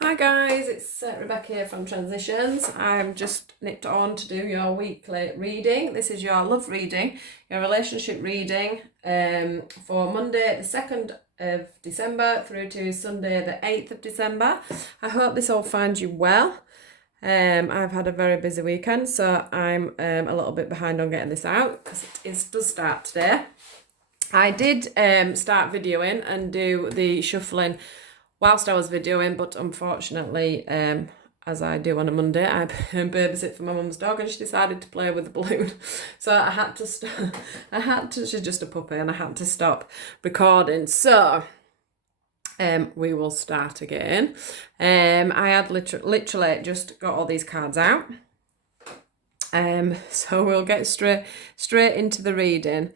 Hi guys, it's Rebecca here from Transitions. I'm just nipped on to do your weekly reading. This is your love reading, your relationship reading for Monday the 2nd of December through to Sunday the 8th of December. I hope this all finds you well. I've had a very busy weekend, so I'm a little bit behind on getting this out because it does start today. I did start videoing and do the shuffling whilst I was videoing, but unfortunately, as I do on a Monday, I babysit for my mum's dog, and she decided to play with the balloon. So I had to. She's just a puppy, and I had to stop recording. So we will start again. I had literally just got all these cards out. So we'll get straight into the reading.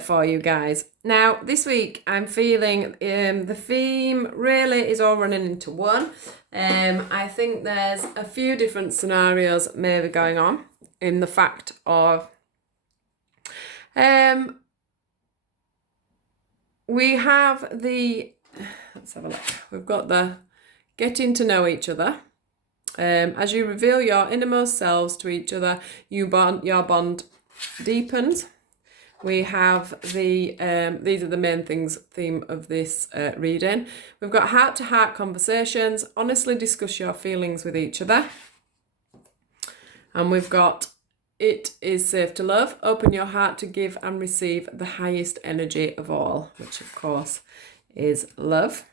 For you guys. Now, this week I'm feeling the theme really is all running into one. I think there's a few different scenarios maybe going on in the fact of we have let's have a look. We've got the getting to know each other. As you reveal your innermost selves to each other, your bond deepens. We have these are the main theme of this reading. We've got heart-to-heart conversations, honestly discuss your feelings with each other. And we've got it is safe to love, open your heart to give and receive the highest energy of all, which of course is love.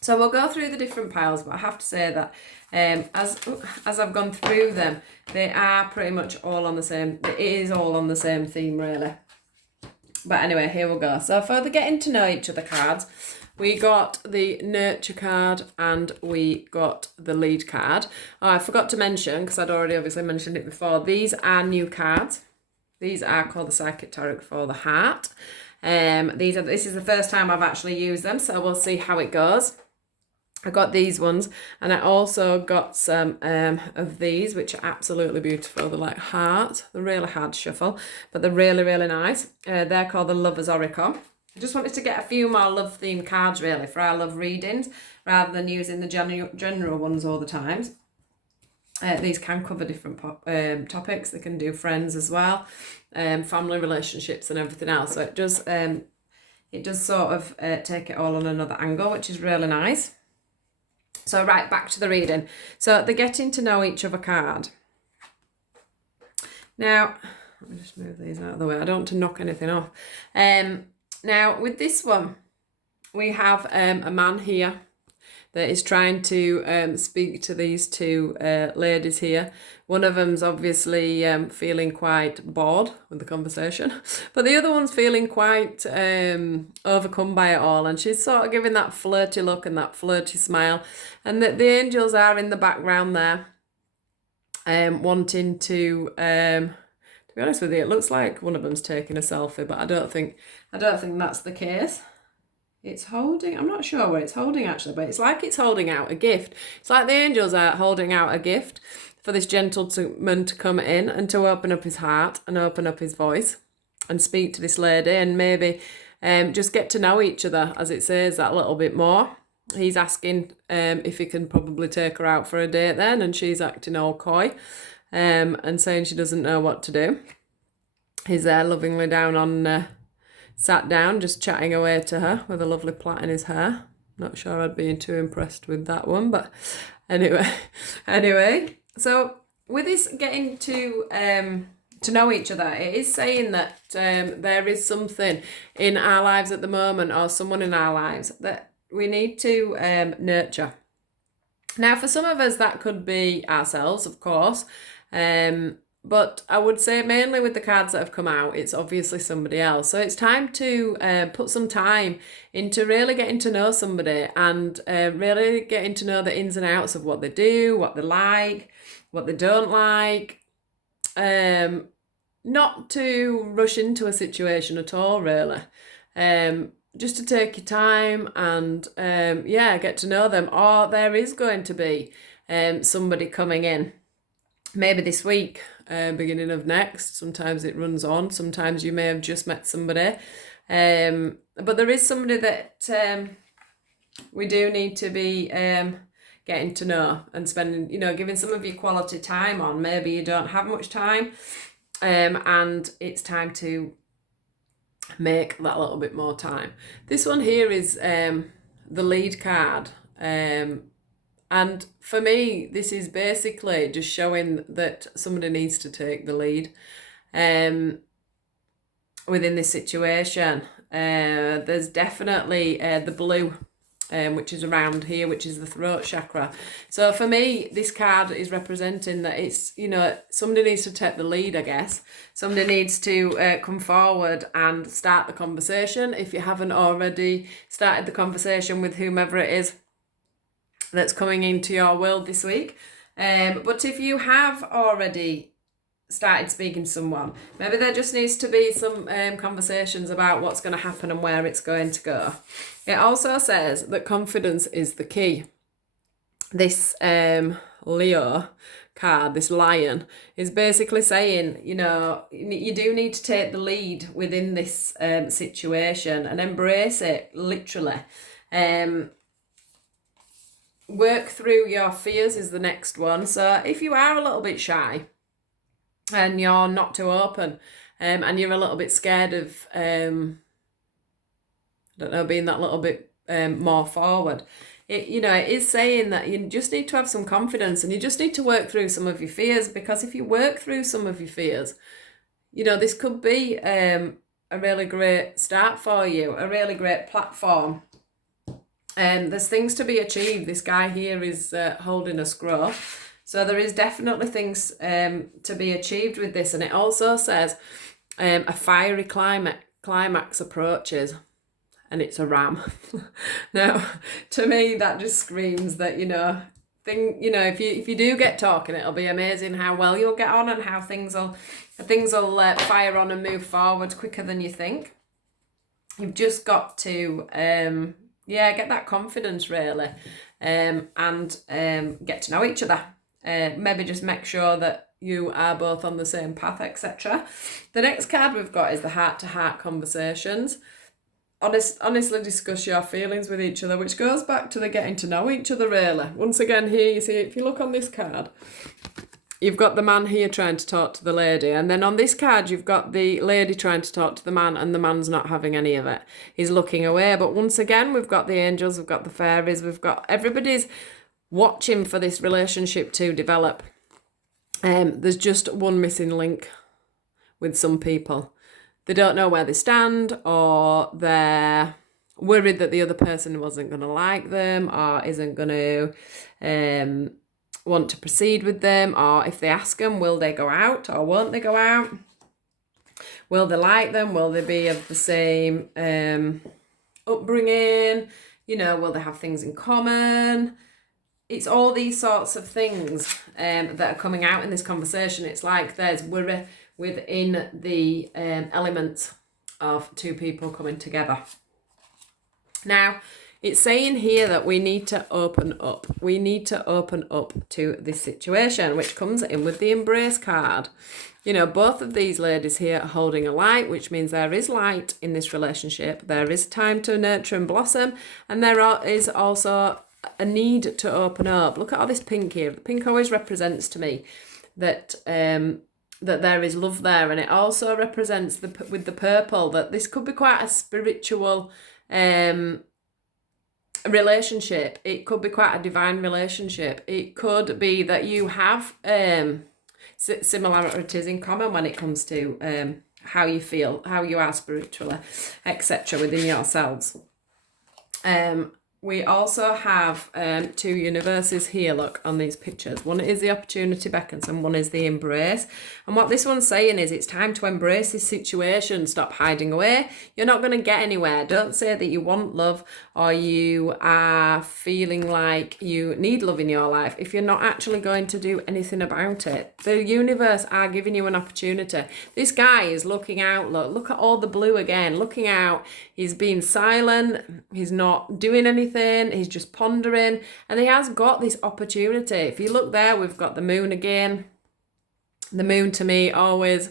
So we'll go through the different piles, but I have to say that as I've gone through them, they are pretty much all on the same, it is all on the same theme really. But anyway, here we go. So for the getting to know each other cards, we got the nurture card and we got the lead card. Oh, I forgot to mention, because I'd already obviously mentioned it before, these are new cards. These are called the Psychic Tarot for the Heart. This is the first time I've actually used them, so we'll see how it goes. I got these ones, and I also got some of these, which are absolutely beautiful. They're like heart. They're really hard to shuffle, but they're really, really nice. They're called the Lover's Oracle. I just wanted to get a few more love-themed cards, really, for our love readings, rather than using the general ones all the time. These can cover different topics. They can do friends as well, family relationships and everything else. So it does sort of take it all on another angle, which is really nice. So right, back to the reading. So the getting to know each other card. Now, let me just move these out of the way. I don't want to knock anything off. Now, with this one, we have a man here that is trying to speak to these two ladies here. One of them's obviously feeling quite bored with the conversation, but the other one's feeling quite overcome by it all, and she's sort of giving that flirty look and that flirty smile, and the angels are in the background there, wanting to be honest with you, it looks like one of them's taking a selfie, but I don't think that's the case. It's holding, I'm not sure what it's holding actually, but it's like it's holding out a gift. It's like the angels are holding out a gift for this gentleman to come in and to open up his heart and open up his voice and speak to this lady and maybe just get to know each other, as it says, that little bit more. He's asking if he can probably take her out for a date then, and she's acting all coy and saying she doesn't know what to do. He's there lovingly down on... sat down, just chatting away to her with a lovely plait in his hair. Not sure I'd be too impressed with that one, but anyway. So with this getting to know each other, it is saying that there is something in our lives at the moment, or someone in our lives, that we need to nurture. Now, for some of us, that could be ourselves, of course. But I would say mainly with the cards that have come out, it's obviously somebody else. So it's time to put some time into really getting to know somebody and really getting to know the ins and outs of what they do, what they like, what they don't like. Not to rush into a situation at all, really. Just to take your time and, get to know them. Or there is going to be somebody coming in. Maybe this week, beginning of next. Sometimes it runs on. Sometimes you may have just met somebody. But there is somebody that we do need to be getting to know and spending, giving some of your quality time on. Maybe you don't have much time, and it's time to make that little bit more time. This one here is the lead card. And for me, this is basically just showing that somebody needs to take the lead within this situation. There's definitely the blue, which is around here, which is the throat chakra. So for me, this card is representing that it's, somebody needs to take the lead, I guess. Somebody needs to come forward and start the conversation. If you haven't already started the conversation with whomever it is that's coming into your world this week. But if you have already started speaking to someone, maybe there just needs to be some conversations about what's going to happen and where it's going to go. It also says that confidence is the key. This Leo card, this lion, is basically saying, you do need to take the lead within this situation and embrace it, literally. Work through your fears is the next one. So if you are a little bit shy and you're not too open, and you're a little bit scared of, being that little bit more forward, it is saying that you just need to have some confidence and you just need to work through some of your fears, because if you work through some of your fears, this could be a really great start for you, a really great platform. There's things to be achieved. This guy here is holding a scroll. So there is definitely things to be achieved with this. And it also says a fiery climax approaches, and it's a ram. Now, to me, that just screams that, if you do get talking, it'll be amazing how well you'll get on and how things will fire on and move forward quicker than you think. You've just got to get that confidence, really, and get to know each other. Maybe just make sure that you are both on the same path, etc. The next card we've got is the heart-to-heart conversations. Honestly discuss your feelings with each other, which goes back to the getting to know each other, really. Once again, here you see, if you look on this card, you've got the man here trying to talk to the lady, and then on this card you've got the lady trying to talk to the man, and the man's not having any of it. He's looking away. But once again, we've got the angels, we've got the fairies, we've got everybody's watching for this relationship to develop. There's just one missing link with some people. They don't know where they stand, or they're worried that the other person wasn't going to like them or isn't going to want to proceed with them, or if they ask them, will they go out or won't they go out? Will they like them? Will they be of the same upbringing? Will they have things in common? It's all these sorts of things that are coming out in this conversation. It's like there's worry within the elements of two people coming together. Now, it's saying here that we need to open up. We need to open up to this situation, which comes in with the embrace card. Both of these ladies here are holding a light, which means there is light in this relationship. There is time to nurture and blossom, and there is also a need to open up. Look at all this pink here. The pink always represents to me that that there is love there, and it also represents with the purple that this could be quite a spiritual relationship. It could be quite a divine relationship. It could be that you have similarities in common when it comes to how you feel, how you are spiritually, etc. within yourselves. We also have two universes here, look, on these pictures. One is the opportunity beckons and one is the embrace. And what this one's saying is it's time to embrace this situation. Stop hiding away. You're not going to get anywhere. Don't say that you want love or you are feeling like you need love in your life if you're not actually going to do anything about it. The universe are giving you an opportunity. This guy is looking out. Look at all the blue again. Looking out. He's being silent. He's not doing anything. He's just pondering, and he has got this opportunity. If you look there, we've got the moon again. The moon to me always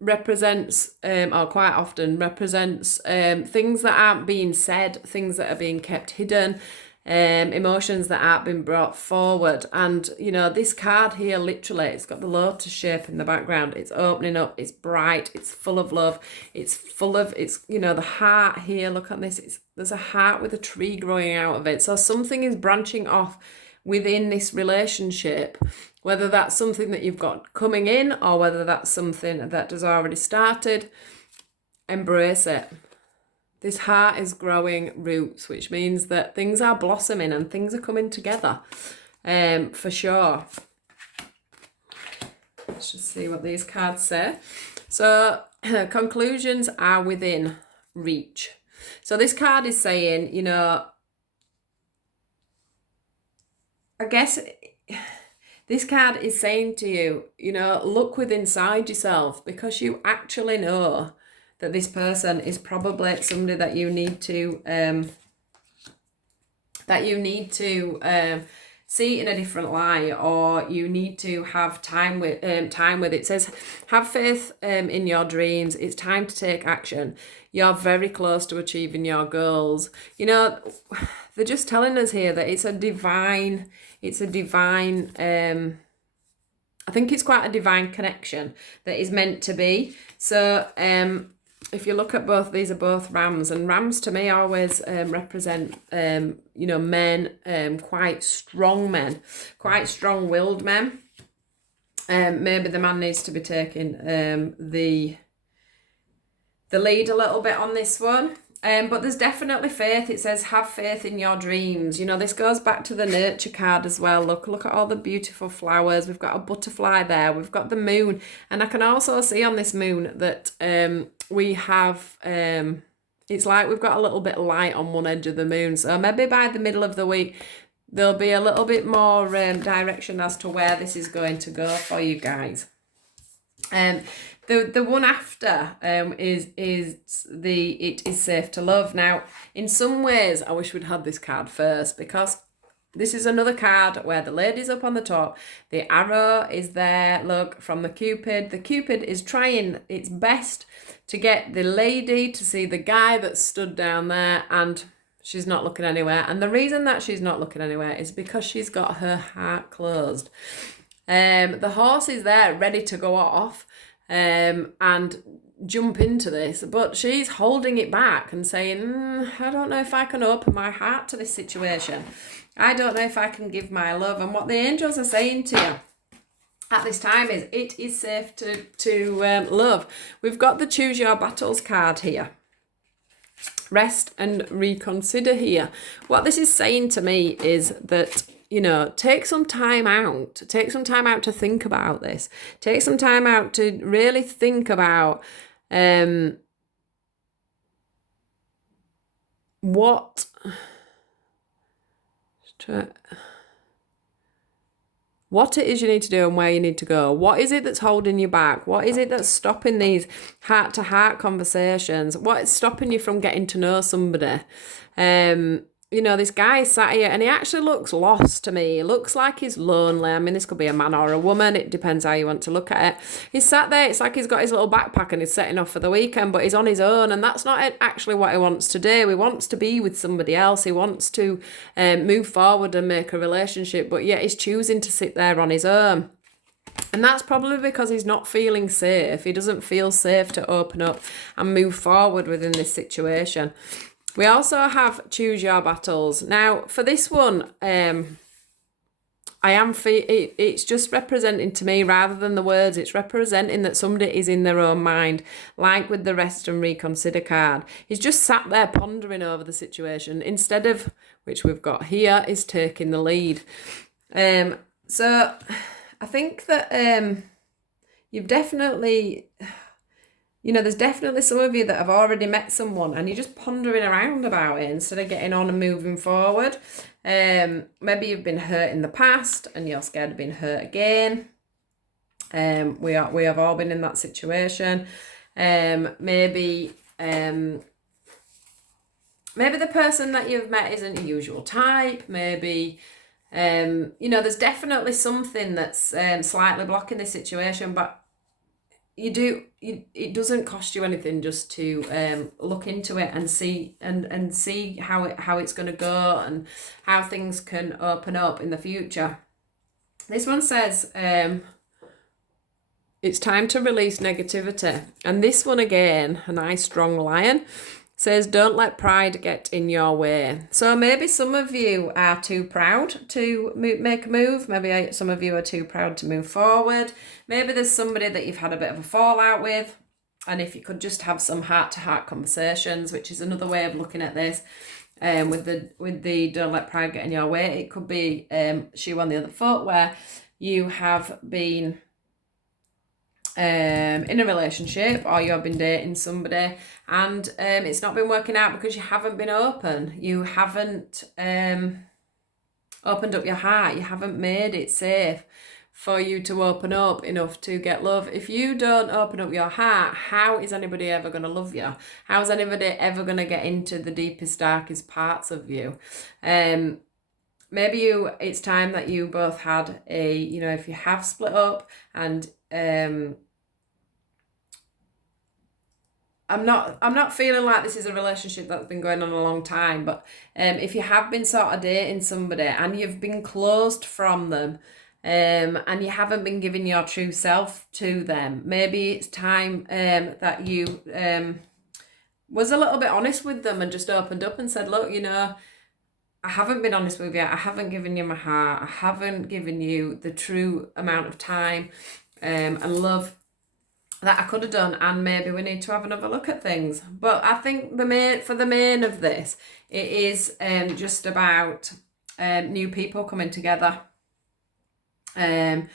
represents, or quite often represents, things that aren't being said, things that are being kept hidden, emotions that aren't being brought forward. And, you know, this card here, literally, it's got the lotus shape in the background. It's opening up, it's bright, it's full of love, it's full of, it's, you know, the heart here, look at this, there's a heart with a tree growing out of it. So something is branching off within this relationship, whether that's something that you've got coming in or whether that's something that has already started. Embrace it. This heart is growing roots, which means that things are blossoming and things are coming together, for sure. Let's just see what these cards say. So conclusions are within reach. So this card is saying, you know, I guess this card is saying to you, you know, look within inside yourself, because you actually know that this person is probably somebody that you need to see in a different light, or you need to have time with. It says, have faith in your dreams. It's time to take action. You're very close to achieving your goals. You know, they're just telling us here that it's a divine, I think it's quite a divine connection that is meant to be. So if you look at both, these are both rams, and rams to me always represent, you know, men, quite strong-willed men. Maybe the man needs to be taking the lead a little bit on this one. But there's definitely faith. It says, have faith in your dreams. You know, this goes back to the nurture card as well. Look at all the beautiful flowers. We've got a butterfly there. We've got the moon. And I can also see on this moon that we have, it's like we've got a little bit of light on one edge of the moon. So maybe by the middle of the week, there'll be a little bit more direction as to where this is going to go for you guys. The one after is the it is safe to love. Now, in some ways, I wish we'd had this card first, because this is another card where the lady's up on the top. The arrow is there, look, from the Cupid. The Cupid is trying its best to get the lady to see the guy that's stood down there, and she's not looking anywhere. And the reason that she's not looking anywhere is because she's got her heart closed. The horse is there ready to go off and jump into this, but she's holding it back and saying, I don't know if I can open my heart to this situation. I don't know if I can give my love. And what the angels are saying to you at this time is, it is safe to love. We've got the choose your battles card here. Rest and reconsider here. What this is saying to me is that, you know, take some time out to think about this. Take some time out to really think about what it is you need to do and where you need to go. What is it that's holding you back? What is it that's stopping these heart-to-heart conversations? What is stopping you from getting to know somebody? You know, this guy is sat here and he actually looks lost to me. He looks like he's lonely. I mean, this could be a man or a woman. It depends how you want to look at it. He's sat there. It's like he's got his little backpack and he's setting off for the weekend, but he's on his own. And that's not actually what he wants to do. He wants to be with somebody else. He wants to move forward and make a relationship, but yet he's choosing to sit there on his own. And that's probably because he's not feeling safe. He doesn't feel safe to open up and move forward within this situation. We also have choose your battles. Now, for this one, it's just representing to me, rather than the words, it's representing that somebody is in their own mind, like with the rest and reconsider card. He's just sat there pondering over the situation, instead of, which we've got here, is taking the lead. So I think that you've definitely... You know, there's definitely some of you that have already met someone and you're just pondering around about it instead of getting on and moving forward. Maybe you've been hurt in the past and you're scared of being hurt again. We have all been in that situation. Maybe the person that you've met isn't your usual type. Maybe, you know, there's definitely something that's slightly blocking this situation, but it doesn't cost you anything just to look into it and see how it's going to go and how things can open up in the future. This one says it's time to release negativity. And this one again, a nice strong lion, says don't let pride get in your way. So maybe some of you are too proud to make a move. Maybe some of you are too proud to move forward. Maybe there's somebody that you've had a bit of a fallout with. And if you could just have some heart-to-heart conversations, which is another way of looking at this, with the don't let pride get in your way. It could be shoe on the other foot, where you have been in a relationship or you've been dating somebody and it's not been working out because you haven't been open. You haven't opened up your heart. You haven't made it safe for you to open up enough to get love. If you don't open up your heart, how is anybody ever going to love you? How is anybody ever going to get into the deepest, darkest parts of you? Maybe it's time that you both had if you have split up and I'm not feeling like this is a relationship that's been going on a long time, but if you have been sort of dating somebody and you've been closed from them, and you haven't been giving your true self to them, maybe it's time that you was a little bit honest with them and just opened up and said, look, I haven't been honest with you. I haven't given you my heart. I haven't given you the true amount of time and love that I could have done, and maybe we need to have another look at things. But I think for the main of this, it is just about new people coming together and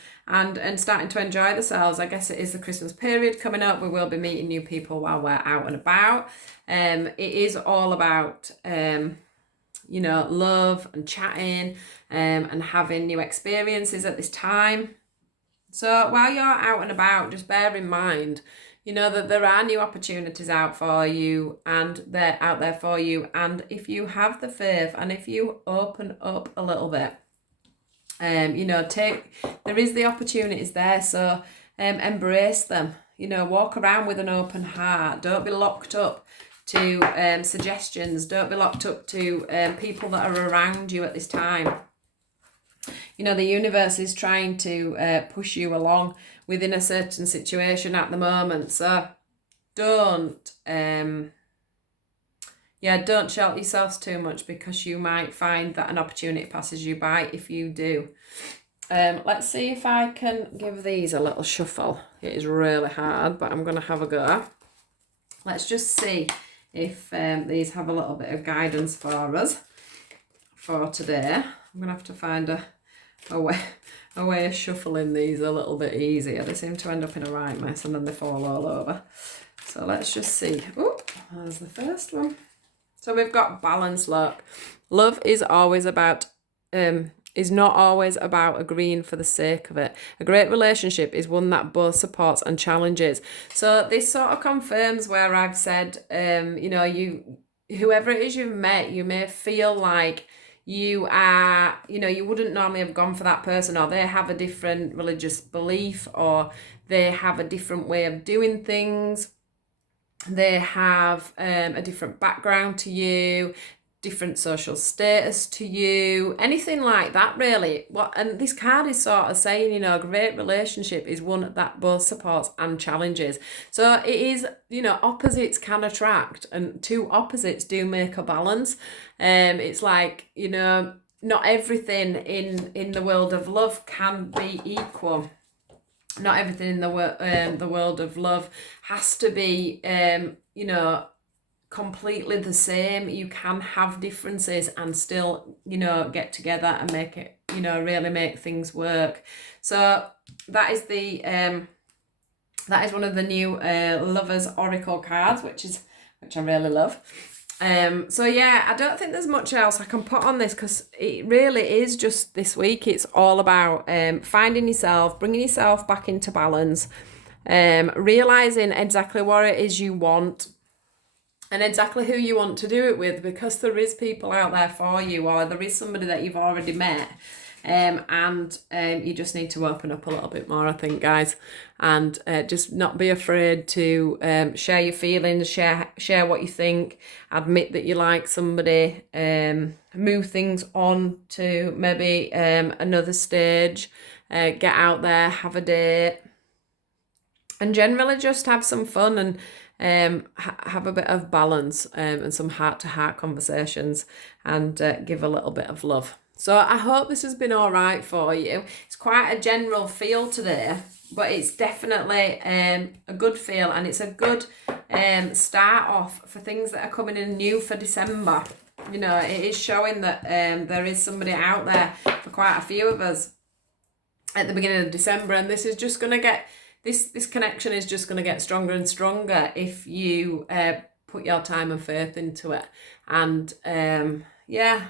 starting to enjoy themselves. I guess it is the Christmas period coming up. We will be meeting new people while we're out and about. It is all about love and chatting and having new experiences at this time. So while you're out and about, just bear in mind, that there are new opportunities out for you and they're out there for you. And if you have the faith and if you open up a little bit, there is the opportunities there. So embrace them, walk around with an open heart. Don't be locked up to suggestions. Don't be locked up to people that are around you at this time. The universe is trying to push you along within a certain situation at the moment. So don't shelter yourselves too much, because you might find that an opportunity passes you by if you do. Let's see if I can give these a little shuffle. It is really hard, but I'm going to have a go. Let's just see if these have a little bit of guidance for us for today. I'm going to have to find a way of shuffling these a little bit easier. They seem to end up in a right mess and then they fall all over. So let's just see. Oh, there's the first one. So we've got balance. Look, love is always about is not always about agreeing for the sake of it. A great relationship is one that both supports and challenges. So this sort of confirms where I've said, whoever it is you've met, you may feel like you are, you wouldn't normally have gone for that person, or they have a different religious belief, or they have a different way of doing things. They have a different background to you, different social status to you, anything like that, really. And this card is sort of saying, a great relationship is one that both supports and challenges. So it is, opposites can attract, and two opposites do make a balance. It's like, not everything in the world of love can be equal. Not everything in the world of love has to be, completely the same. You can have differences and still, get together and make it, really make things work. So that is one of the new Lovers Oracle cards, which I really love. So yeah, I don't think there's much else I can put on this, because it really is just this week. It's all about finding yourself, bringing yourself back into balance, realizing exactly what it is you want and exactly who you want to do it with, because there is people out there for you, or there is somebody that you've already met And you just need to open up a little bit more, I think, guys, and just not be afraid to share your feelings, share what you think, admit that you like somebody, move things on to maybe another stage, get out there, have a date, and generally just have some fun and have a bit of balance and some heart-to-heart conversations, and give a little bit of love. So I hope this has been all right for you. It's quite a general feel today, but it's definitely a good feel, and it's a good start off for things that are coming in new for December. You know, it is showing that there is somebody out there for quite a few of us at the beginning of December, and this is just going to get, this connection is just going to get stronger and stronger if you put your time and faith into it, and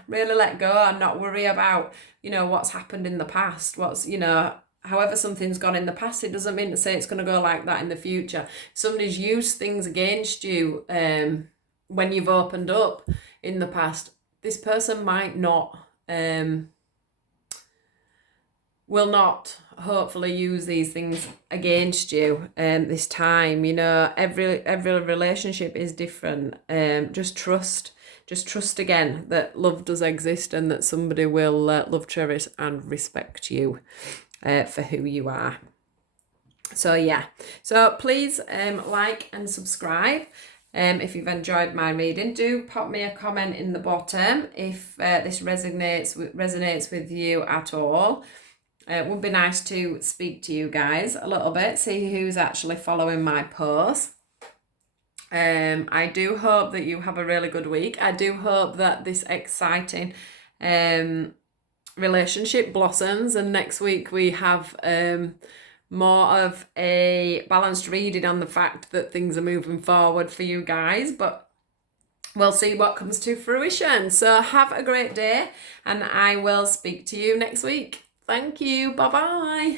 really let go and not worry about, you know, what's happened in the past. What's, you know, however something's gone in the past, it doesn't mean to say it's going to go like that in the future. Somebody's used things against you when you've opened up in the past. This person might not will not hopefully use these things against you this time. You know, every relationship is different. Just trust again that love does exist, and that somebody will love, cherish and respect you for who you are. So yeah, so please like and subscribe. If you've enjoyed my reading, do pop me a comment in the bottom if this resonates with you at all. It would be nice to speak to you guys a little bit, see who's actually following my posts. I do hope that you have a really good week. I do hope that this exciting relationship blossoms, and next week we have more of a balanced reading on the fact that things are moving forward for you guys, but we'll see what comes to fruition. So have a great day, and I will speak to you next week. Thank you. Bye-bye.